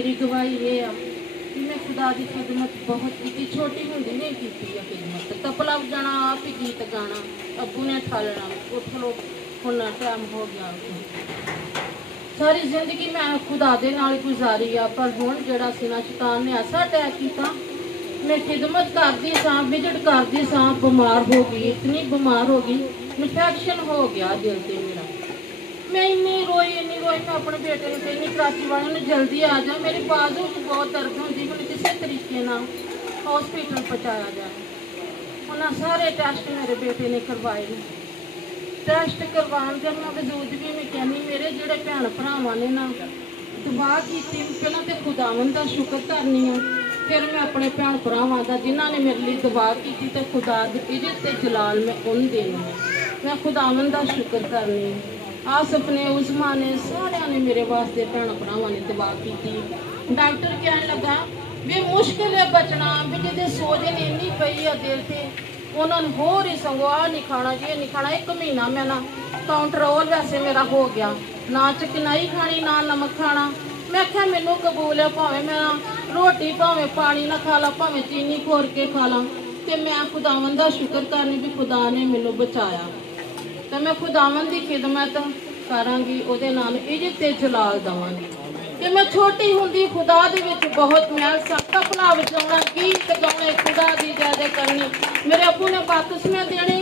मेरी गवाही ये आ कि मैं खुदा की खिदमत बहुत की, छोटी होंदी नहीं की खिदमत। तबला बजाना, आप ही गीत गाना, अबू ने ठालना, उठ लो हुण टाइम हो गया। सारी जिंदगी मैं खुदा दे नाल गुजारी आ, पर हुण जिहड़ा सी ना शैतान ने ऐसा अटैक किया। मैं खिदमत करती सां, विजिट करती सां, बीमार हो गई, इतनी बीमार हो गई, इन्फेक्शन हो गया दिल से मेरा। मैं इन्नी रोई मैं अपने बेटे को कहनी कराची वाले ने जल्दी आ जा, मेरी बाजू में बहुत दर्द होती, मैंने किसी तरीके ना हॉस्पिटल पहुँचाया जाए। उन्हें सारे टेस्ट मेरे बेटे ने करवाए, टेस्ट करवाने के बावजूद भी मैं कहनी मेरे जोड़े भैन भरावां ने ना दुआ की, पहले तो खुदावन का शुक्र करनी है, फिर मैं अपने भैन भरावां का जिन्होंने मेरे लिए दुआ की तो खुदा दी इज्जत ते जलाल मैं उन देनी है। मैं खुदावन का शुक्र करनी है। आसफ ने, उस्मा ने, सारिया ने मेरे वास्ते भैन भरावां ने दुआ की। डॉक्टर कहने लगा भी मुश्किल है बचना, भी जिहदे सोजन इन्नी पई है दिल से उन्होंने होर ही संगो आ नहीं खाना जी, नहीं खाना। 1 महीना मैं ना कंट्रोल वैसे मेरा हो गया, ना चिकनाई खानी ना नमक खाना। मैं क्या मैनू कबूल है, भावें मैं रोटी भावें पानी ना खा ला, भावें चीनी खोर के खा ला, तो मैं खुदावन का शुक्र करनी भी खुदा ने मैनू बचाया। तो मैं खुदावन की खिदमत करांगी, उहदे नाल इज्जत ते जलाल देवांगी। कि मैं छोटी हुंदी खुदा दे विच बहुत मैल तबला वजाउणा, गीत गाउणे, खुदा दी जय करनी। मेरे अबू ने बपतिस्मे देने,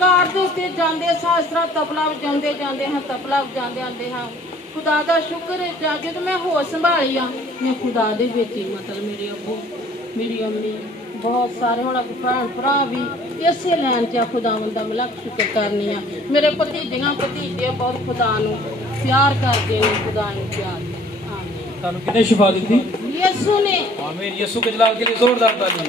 कार दे उत्ते जांदे सां इस तरह तबला वजाउंदे जांदे हां, तबला वजाउंदे आंदे हां। खुदा दा शुक्र है जाके तो मैं होश संभाली आ, मैं खुदा दे विच ही मतलब मेरे अबू मेरी अम्मी बहुत सारे हुण भैन भरा भी इसे लैन च खुदावन दा मैं शुक्र करनी आ। मेरे भतीजियां भतीजे बहुत खुदा नूं प्यार करदे ने, खुदा नूं प्यार। तानू कितने शिफा दी थी? यीशु ने। आमीन। यीशु के जलाल के लिए जोरदार तालियां।